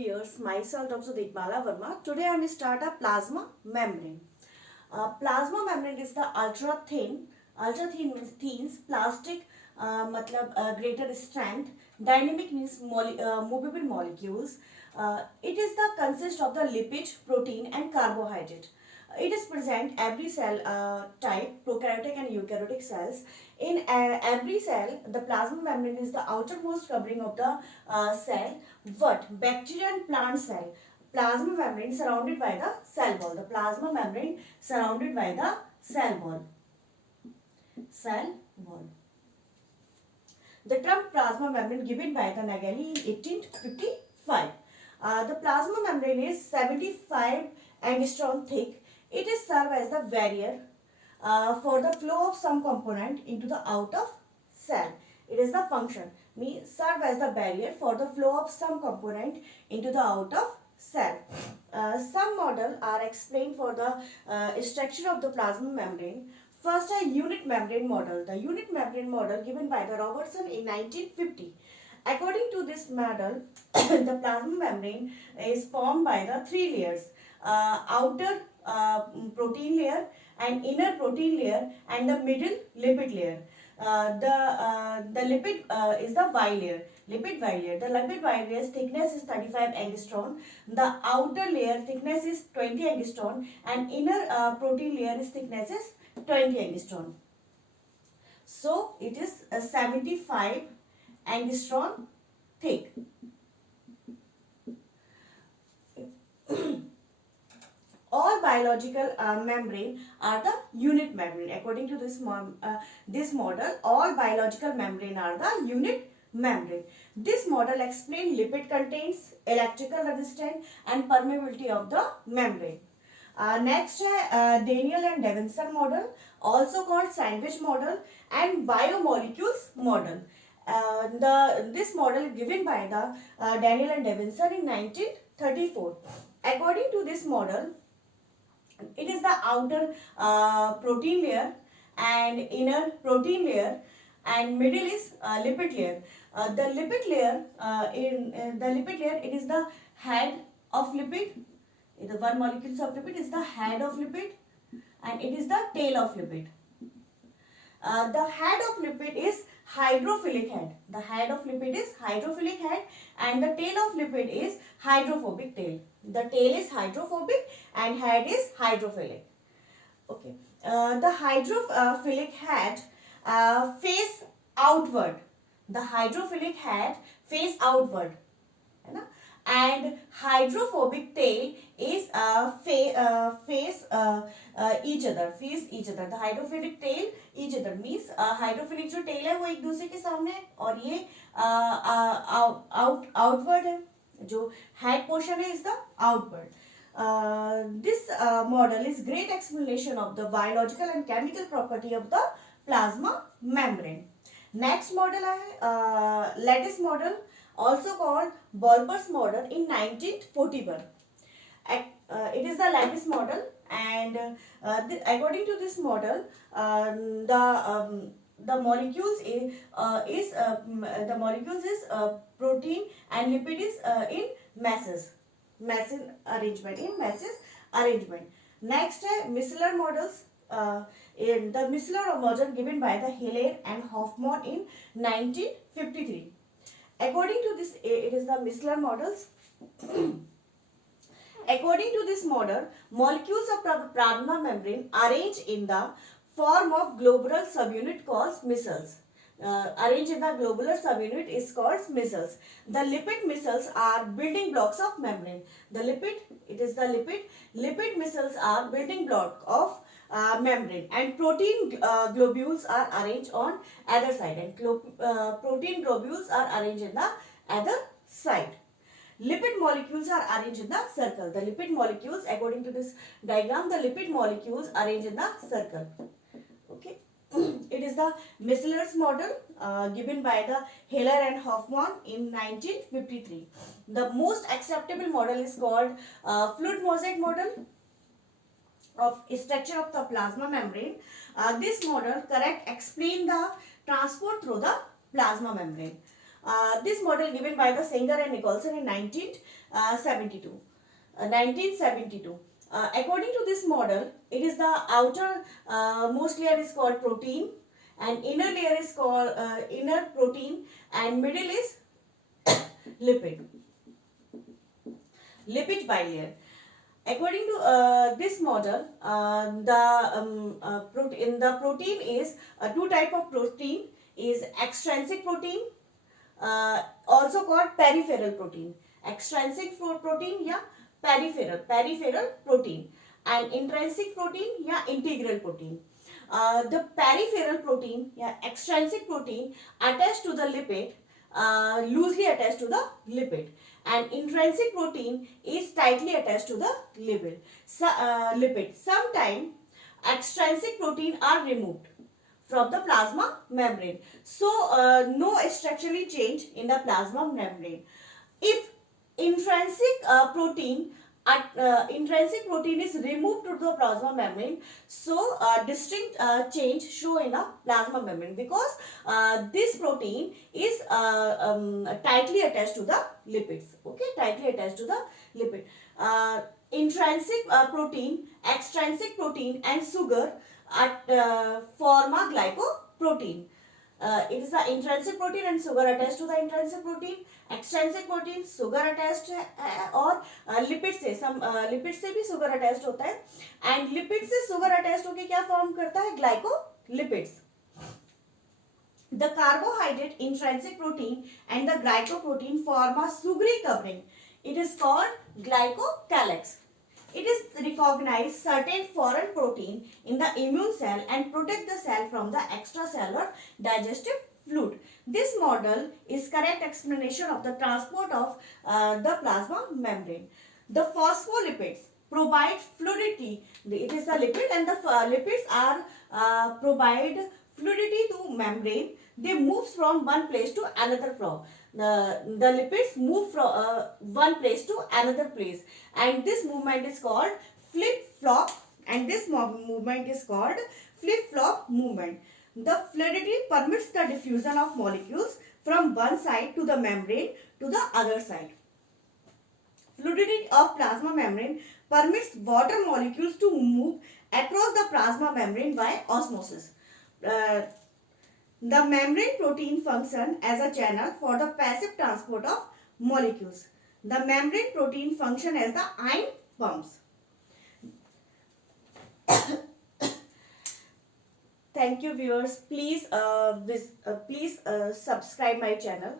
viewers, myself Dr. Deepmala Verma. Today I will start a plasma membrane. Plasma membrane is the ultra thin means thin, plastic greater strength, dynamic means movable molecules. It is the consist of the lipid, protein and carbohydrate. It is present every cell type, prokaryotic and eukaryotic cells. In every cell, the plasma membrane is the outermost covering of the cell. But bacteria and plant cell, plasma membrane surrounded by the cell wall. The plasma membrane surrounded by the cell wall. Cell wall. The term plasma membrane given by the Nagelli in 1855. The plasma membrane is 75 angstrom thick. It is served as the barrier for the flow of some component into the out of cell. It is the function. Means serve as the barrier for the flow of some component into the out of cell. Some models are explained for the structure of the plasma membrane. First, a unit membrane model. The unit membrane model given by the Robertson in 1950. According to this model, the plasma membrane is formed by the three layers. Outer protein layer and inner protein layer and the middle lipid layer. The lipid is the Y layer, lipid Y layer. The lipid Y layer's thickness is 35 angstrom. The outer layer thickness is 20 angstrom and inner protein layer is thickness is 20 angstrom. So it is 75 angstrom thick. All biological membrane are the unit membrane. According to this model, all biological membrane are the unit membrane. This model explains lipid contents, electrical resistance and permeability of the membrane. Next है Daniel and Davidson model, also called sandwich model and biomolecules model. This model is given by the Daniel and Davidson in 1934. According to this model, it is the outer protein layer and inner protein layer and middle is lipid layer. The lipid layer it is the head of lipid. The one molecule of lipid is the head of lipid and it is the tail of lipid. The head of lipid is hydrophilic head. The head of lipid is hydrophilic head and the tail of lipid is hydrophobic tail. The tail is hydrophobic and head is hydrophilic. Okay. The hydrophilic head face outward. The hydrophilic head face outward. And hydrophobic tail is face each other. The hydrophilic tail each other means hydrophilic जो tail है वो एक दूसरे के सामने है और ये outward है. जो head portion है is the outward. This model is great explanation of the biological and chemical property of the plasma membrane. Next model है lattice model, also called Wolper's model in 1941. It is the lattice model and according to this model, the molecules is protein and lipid is in masses arrangement. Next है micellar models. In the micellar model given by the Heller and Hoffman in 1953. According to this, it is the micellar models. According to this model, molecules of plasma membrane arranged in the form of globular subunit called micelles. Arranged in the globular subunit is called micelles. The lipid micelles are building blocks of membrane. Lipid micelles are building block of membrane and protein globules are arranged on other side and protein globules are arranged in the other side. Lipid molecules are arranged in the circle. The lipid molecules, according to this diagram, the lipid molecules arranged in the circle. Okay. It is the Micellar's model given by the Heller and Hoffman in 1953. The most acceptable model is called fluid mosaic model of structure of the plasma membrane. This model correct explain the transport through the plasma membrane. This model given by the Sanger and Nicholson in 1972. According to this model, it is the outer most layer is called protein, and inner layer is called inner protein, and middle is lipid bilayer. According to this model, the protein is two type of protein is extrinsic protein, also called peripheral protein. Extrinsic protein या peripheral protein, and intrinsic protein या integral protein. The peripheral protein या extrinsic protein attached to the lipid, loosely attached to the lipid, and intrinsic protein is tightly attached to the lipid. Sometimes extrinsic protein are removed from the plasma membrane, so no structurally change in the plasma membrane. If intrinsic protein is removed to the plasma membrane, so distinct change show in the plasma membrane, because this protein is tightly attached to the lipids. Okay, tightly attached to the lipid. Intrinsic protein, extrinsic protein, and sugar form a glycoprotein. It is the intrinsic protein and sugar attached to the intrinsic protein. Extrinsic protein sugar attached है और lipid से भी sugar attached होता है, and lipid से sugar attached होकर क्या form करता है, glycolipids. The carbohydrate intrinsic protein and the glycoprotein form a sugary covering. It is called glycocalyx. It is recognize certain foreign protein in the immune cell and protect the cell from the extracellular digestive fluid. This model is correct explanation of the transport of the plasma membrane. The phospholipids provide fluidity. It is a lipid, and the lipids are provide fluidity to membrane. They move from one place to another flow. The lipids move from one place to another place, and this movement is called flip-flop, and this movement is called flip-flop movement. The fluidity permits the diffusion of molecules from one side to the membrane to the other side. Fluidity of plasma membrane permits water molecules to move across the plasma membrane by osmosis. The membrane protein function as a channel for the passive transport of molecules. The membrane protein function as the ion pumps. Thank you, viewers. Please subscribe my channel.